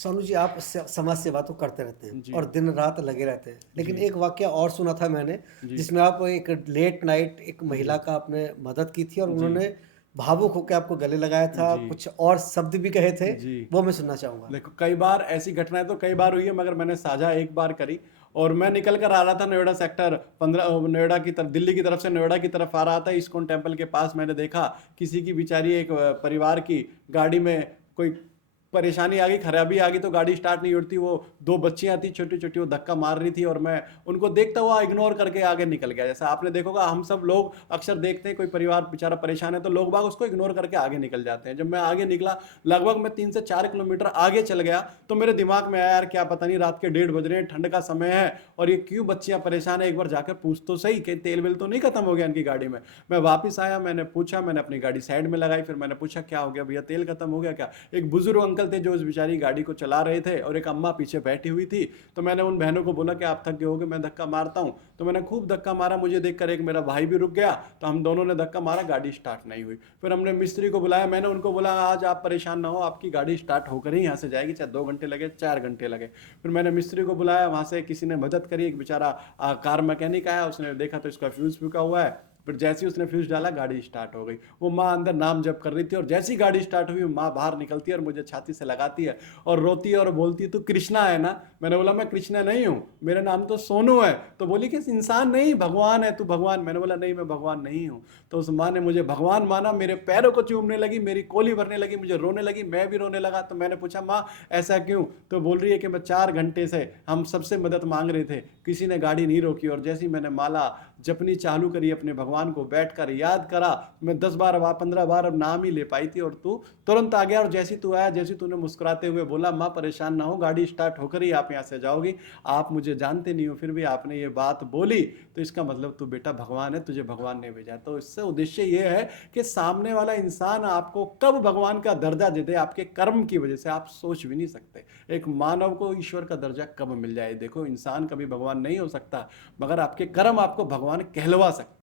सोनू जी, आप समाज सेवा तो करते रहते हैं जी, और दिन रात लगे रहते हैं, लेकिन जी, एक वाकया और सुना था मैंने, जी, जिसमें आप एक लेट नाइट एक महिला जी, का आपने मदद की थी और जी, उन्होंने भावुक होकर आपको गले लगाया था, जी, कुछ और शब्द भी कहे थे, जी। वो मैं सुनना चाहूँगा। देखो, कई बार ऐसी घटनाएँ तो कई बार हुई है, मगर मैंने साझा एक बार करी। और मैं निकल कर आ रहा था नोएडा सेक्टर 15, नोएडा की तरफ, दिल्ली की तरफ से नोएडा की तरफ आ रहा था। इस्कॉन टेम्पल के पास मैंने देखा किसी की बेचारी, एक परिवार की गाड़ी में कोई परेशानी आ गई, खराबी आ गई, तो गाड़ी स्टार्ट नहीं होती। वो 2 बच्चियाँ थी छोटी-छोटी, वो धक्का मार रही थी और मैं उनको देखता हुआ इग्नोर करके आगे निकल गया। जैसा आपने देखा होगा, हम सब लोग अक्सर देखते हैं कोई परिवार बेचारा परेशान है तो लोग बाग उसको इग्नोर करके आगे निकल जाते हैं। जब मैं आगे निकला, लगभग मैं 3 से 4 किलोमीटर आगे चल गया, तो मेरे दिमाग में आया, यार क्या पता नहीं, रात के 1:30 बज रहे हैं, ठंड का समय है और ये क्यों बच्चियाँ परेशान है, एक बार जाकर पूछ तो सही कि तेल-वेल तो नहीं खत्म हो गया इनकी गाड़ी में। मैं वापस आया, मैंने पूछा, मैंने अपनी गाड़ी साइड में लगाई, फिर मैंने पूछा क्या हो गया भैया, तेल खत्म हो गया क्या? एक बुजुर्ग अंकल थे जो उस बेचारी गाड़ी को चला रहे थे और एक अम्मा पीछे बैठी हुई थी। तो मैंने उन बहनों को बोला कि आप थक गए होगे, मैं धक्का मारता हूँ। तो मैंने खूब धक्का मारा, मुझे देखकर एक मेरा भाई भी रुक गया, तो हम दोनों ने धक्का मारा, गाड़ी स्टार्ट नहीं हुई। फिर हमने मिस्त्री को बुलाया, मैंने उनको बोला आज आप परेशान ना हो, आपकी गाड़ी स्टार्ट होकर ही यहाँ से जाएगी, चाहे 2 घंटे लगे, 4 घंटे लगे। फिर मैंने मिस्त्री को बुलाया, वहाँ से किसी ने मदद करी, एक बेचारा कार मैकेनिक आया, उसने देखा तो इसका फ्यूज फूका हुआ है। फिर जैसे ही उसने फ्यूज डाला, गाड़ी स्टार्ट हो गई। वो माँ अंदर नाम जप कर रही थी और जैसी गाड़ी स्टार्ट हुई, माँ बाहर निकलती है और मुझे छाती से लगाती है और रोती है और बोलती है, तू कृष्णा है ना? मैंने बोला मैं कृष्णा नहीं हूँ, मेरा नाम तो सोनू है। तो बोली कि इंसान नहीं, भगवान है, तू भगवान। मैंने बोला नहीं, मैं भगवान नहीं हूँ। तो उस माँ ने मुझे भगवान माना, मेरे पैरों को चूमने लगी, मेरी कोली भरने लगी, मुझे रोने लगी, मैं भी रोने लगा। तो मैंने पूछा माँ ऐसा क्यों? तो बोल रही है कि मैं 4 घंटे से हम सबसे मदद मांग रहे थे, किसी ने गाड़ी नहीं रोकी, और जैसे ही मैंने माला जपनी चालू करी, अपने भगवान को बैठकर याद करा, मैं 10 बार 15 बार अब नाम ही ले पाई थी और तू तुरंत आ गया। और जैसी तू आया, जैसी तूने मुस्कुराते हुए बोला, माँ परेशान ना हो, गाड़ी स्टार्ट होकर ही आप यहाँ से जाओगी, आप मुझे जानते नहीं हो, फिर भी आपने ये बात बोली, तो इसका मतलब तू बेटा भगवान है, तुझे भगवान ने भेजा। तो इससे उद्देश्य ये है कि सामने वाला इंसान आपको कब भगवान का दर्जा दे दे, आपके कर्म की वजह से, आप सोच भी नहीं सकते। एक मानव को ईश्वर का दर्जा कब मिल जाए। देखो, इंसान कभी भगवान नहीं हो सकता, मगर आपके कर्म आपको भगवान कहलवा सकते।